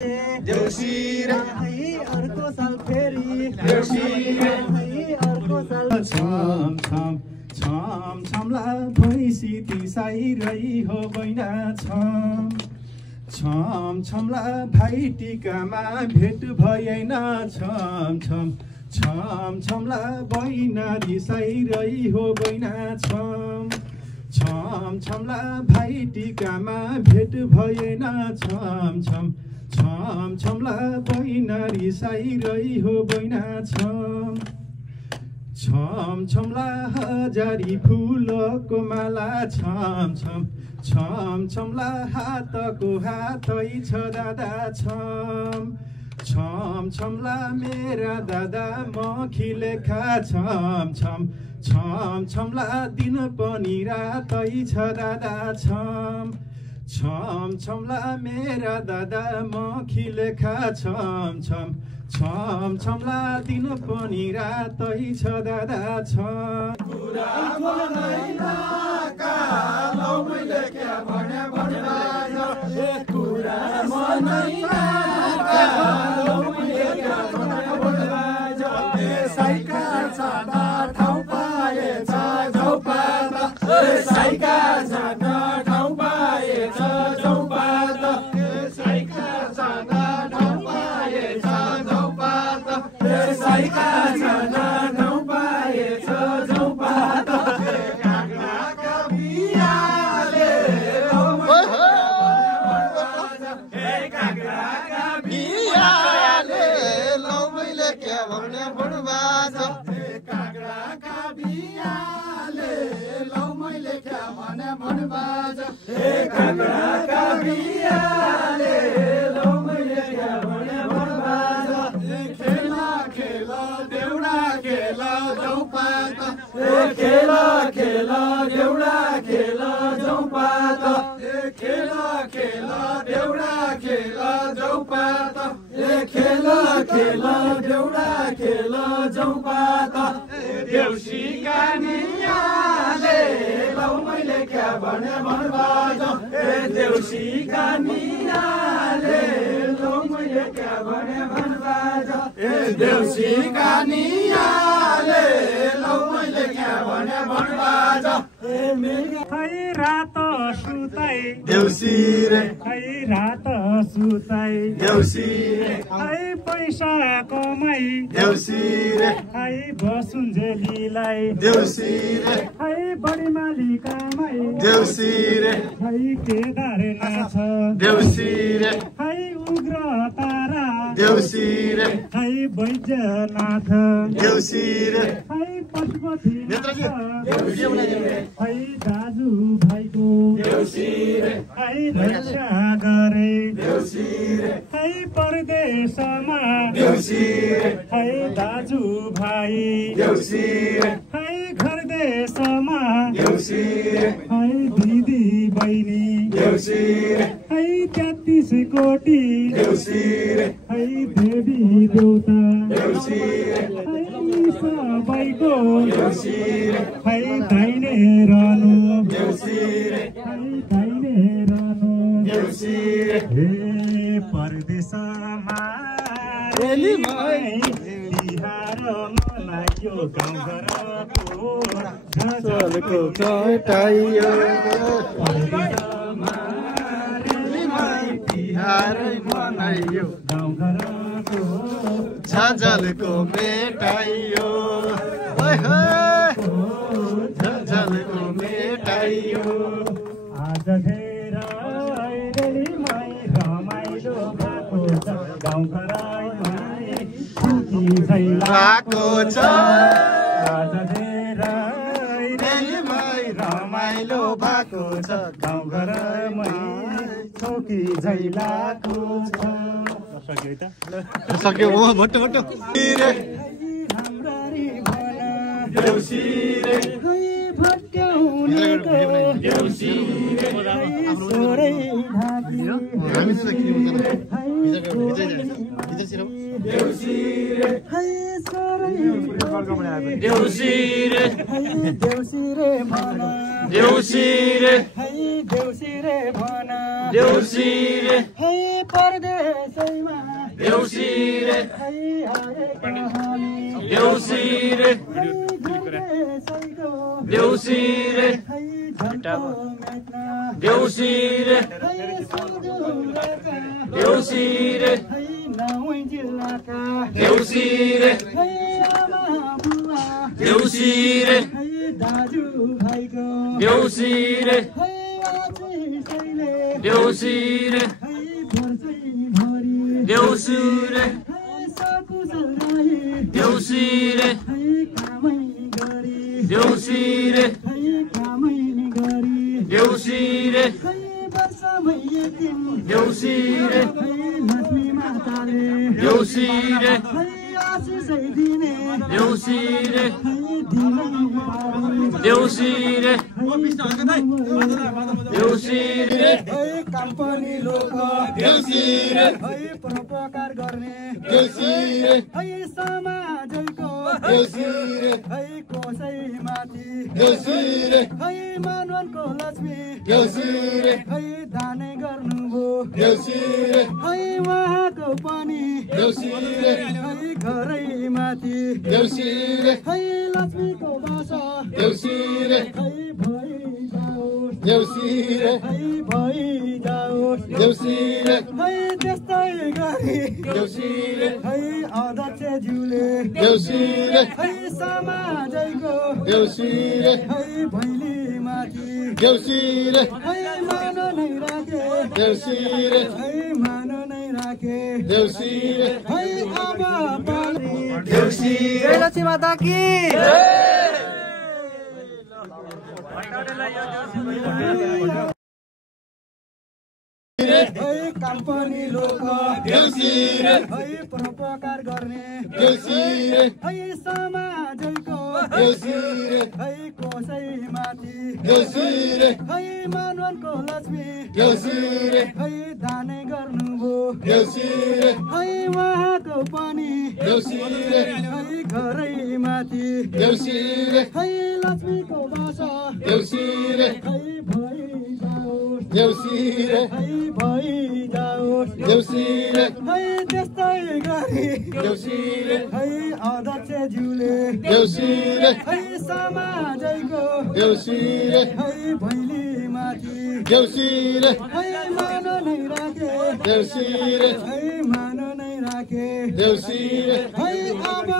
देउसी रे अर्को साल फेरि देउसी रे अर्को साल छम छम छम छमला भैँसी तिसाइ रही हो बैना छम छम छमला भाइ टिकामा भेट भएन छम छम छम छमला बैना रिसाइ रही हो बैना छम छम छमला भाइ टिकामा भेट भएन छम छम छम छमला बैना रिसाइ रही हो बैना छम छम छमला हजारी फुलको माला छम छम छम छमला हातको हातै छ दादा छम छम छमला मेरा दादा मखी लेखा छम छम छम छमला दिन पनि रातै छ दादा छम छम छमला मेरा दादा मखी लेखा छम छम छम छमला दिन पनि रातै छ दादा छम कुरा मनैन कालो मैले के भने भन्दैन कुरा मनैन कालो मैले के भने भन्दैन साइका जाँदा ठाउँ पाएछ झौपात साइका जाँदा ठाउँ पाएछ झौपात साइका जाँदा ठाउँ पाएछ झौपात साइका जाँदा ठाउँ पाएछ झौपात काकाका बियाले काकाका बियाले लौ मैले के भने भन्बाज काकाका बियाले लौ मैले के भने भन्बाज काकाका बियाले लौ मैले के भने भन्बाज खेला खेला देउडा खेला झौपात खेला खेला देउडा खेला झौपात खेला खेला देउडा खेला झौपात खेला खेला देउडा खेला झौपात देउसी कानियाले लौ मैले क्या भने भन्बाज देउसी कानियाले लौ मैले क्या भने भन्बाज देउसी कानियाले लौ मैले क्या भने भन्बाज खै रात सुताइ देउसी रे खै रात सुताइ देउसी रे खै पैसा कमाइ देउसी रे खै बसुन्जेलीलाई देउसी रे खै बढी मालिकामाई देउसी रे खै केदार नाच देउसी रे खै उग्र तारा देउसी रे खै वैद्यनाथ देउसी रे खै पशुपति खै दाजु भाइको देउसी रे खै रक्षा गरे देउसी रे खै परदेशमा देउसी रे खै दाजु भाइ देउसी रे खै घर देशमा देउसी रे खै दिदी बहिनी देउसी रे खै 33 कोटी देउसी रे खै देवी देउता देउसी रे खै सबैको देउसी रे खै दाइने रहनु देउसी रे खै दाइने रहनु देउसी रे हे परदेशमा बिहार मनाइयो गाउँघरको चलको चटाइयो परदेशमा बिहारै मनाइयो गाउँघरको झलको मेटाइयो ओइ होय झलको मेटाइयो आज धेरै रेलीमै रमाइलो भएको छ गाउँघरमै सुकी छैला भएको छ आज धेरै रेलीमै रमाइलो भएको छ गाउँघरमै सुकी झैलाको छ सक्यो त सक्यो हो भट्टो भट्टो रे हाम्ररी भन देउसी रे खै भट्क्याउ सुनेको स्वरै ढाकी हामी चाहिँ किन्नु देउसी रे भना देउसी रे है परदेशैमा देउसी रे हरेको हामी देउसी रे देउसी रे है झन्टो मेट्न देउसी रे है सुन्दुरका देउसी रे है नौै जिल्लाका देउसी रे है आमा बुवा देउसी रे है दाजु भाइको देउसी रे है आशिषैले देउसी रे है वर्षैभरि देउसी रे है सकुशल रही देउसी रे है कामै गरी देउसी रे है कामै गरी देउसी रे है वर्षमै एक दिन देउसी रे है लक्ष्मी माताले देउसी रे है आशिषै दिने देउसी रे है दिनै पारी देउसी रे देउसी रे है कम्पनी लोक देउसी रे है परोपकार गर्ने देउसी रे है समाजको देउसी रे है कोसैमाथि देउसी रे है मानवनको लक्ष्मी देउसी रे है दानै गर्नुभयो देउसी रे है उहाँको पनि देउसी रे है घरैमाथि देउसी रे है लक्ष्मीको बासा देउसी रे है भइजाओस् देउसी रे है भइजाओस् देउसी रे है त्यस्तै गरी देउसी रे है अध्यक्षज्यूले देउसी रे है समाजैको देउसी रे है भैलीमाथि देउसी रे है मान नै राखे देउसी रे है मान नै राखे देउसी रे है अब पाली देउसी रे लक्ष्मी माता की है कम्पनी लोक देउसी रे है परोपकार गर्ने देउसी रे है समाजैको देउसी रे है कोसैमाथि देउसी रे है मानवनको लक्ष्मी देउसी रे है दानै गर्नुभयो देउसी रे है उहाँको पनि देउसी रे है घरैमाथि देउसी रे है लक्ष्मीको बासा देउसी रे है भइजाओस् देउसी रे है भइजाओस् देउसी रे है त्यस्तै गरी देउसी रे है अध्यक्षज्यूले देउसी रे है समाजैको देउसी रे है भैलीमाथि देउसी रे है मान नै राखे देउसी रे है मान नै राखे देउसी रे है अब